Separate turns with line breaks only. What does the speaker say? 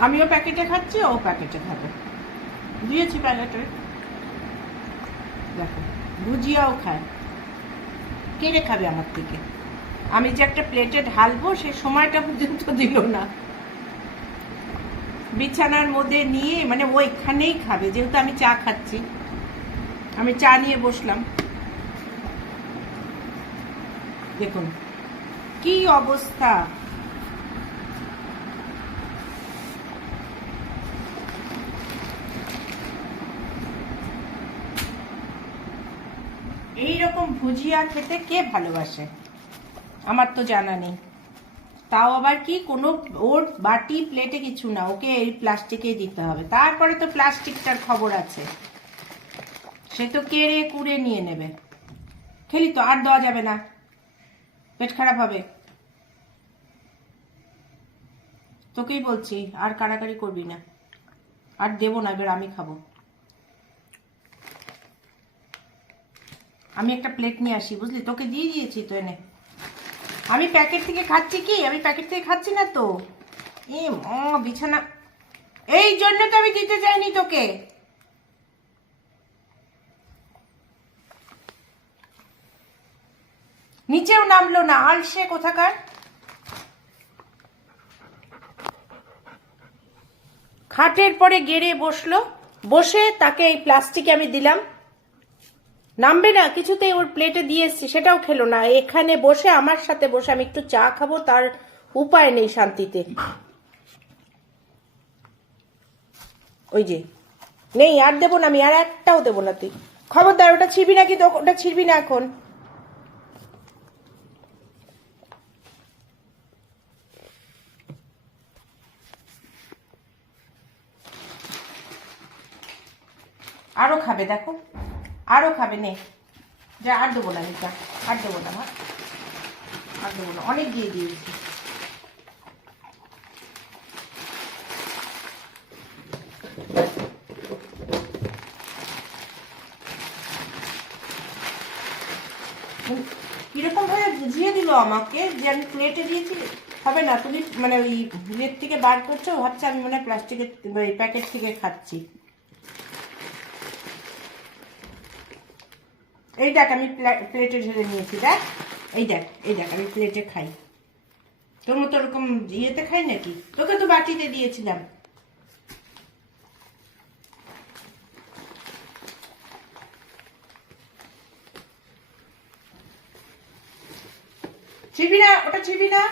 আমিও প্যাকেটে খাচ্ছি, ও প্যাকেটে খাবে। দিয়েছি প্যাকেটে। দেখো, ভুজিয়াও খায়। কেড়ে খাবে আমার থেকে? আমি যে একটা প্লেটে ঢালবো, সে সময়টা পর্যন্ত দিল না। বিছানার মধ্যে নিয়ে মানে ওইখানেই খাবে, যেহেতু আমি চা খাচ্ছি। আমি চা নিয়ে বসলাম। দেখুন, কি অবস্থা? এই রকম ভুজিয়া খেতে কে ভালোবাসে? আমার তো জানা নেই। তাও আবার কি কোনো ওর বাটি প্লেটে কিছু না, ওকে এই প্লাস্টিকে দিতে হবে। তারপরে তো প্লাস্টিকটার খবর আছে। সে তো কেড়ে কুড়ে নিয়ে নেবে। খেলি তো, আর দেওয়া যাবে না। পেট খারাপ হবে। তোকেই বলছি, আর কাড়াকাড়ি করবি না। আর দেবো না, এবার আমি খাব। আমি একটা প্লেট নিয়ে আসি, বুঝলি? তোকে দিয়ে দিয়েছি তো এনে। আমি প্যাকেট থেকে খাচ্ছি কি? আমি প্যাকেট থেকে খাচ্ছি না তো। এ বিছানা। এই জন্য তো আমি দিতে চাইনি তোকে। নিচেও নামলো না। আলসে কোথাকার? খাটের পরে গেড়ে বসল। বসে তাকে এই প্লাস্টিকে আমি দিলাম। নামবে না কিছুতেই ওর প্লেটে দিয়ে এসছি, সেটাও খেলো না। এখানে বসে, আমার সাথে বসে, আমি একটু চা খাব, তার উপায় নেই শান্তিতে। ওই যে, নেই, আর দেবো না আমি, আর একটাও দেবো না তুই। খবরদার, ওটা ছিড়বি না কিন্তু ওটা ছিড়বি না এখন? আরও খাবে, দেখো। আরও খাবে, নে। যা, আর দেবো না যা। আর দেবো না আর দেবো না। অনেক দিয়ে দিয়েছি। কীরকম ভাবে বুঝিয়ে দিল আমাকে, যে আমি প্লেটে দিয়েছি, হবে না, তুমি মানে ওই প্লেট থেকে বার করছ, ভাবছে আমি মানে প্লাস্টিকের প্যাকেট থেকে খাচ্ছি। এই দেখ, আমি প্লা- প্লেটে ঢেলে নিয়েছি, দেখ। এই দেখ এই দেখ, আমি প্লেটে খাই। তোর মতো ওরকম ইয়েতে খাই নাকি? তোকে তো বাটিতে দিয়েছিলাম। ছিবি না, ওটা ছিবি না।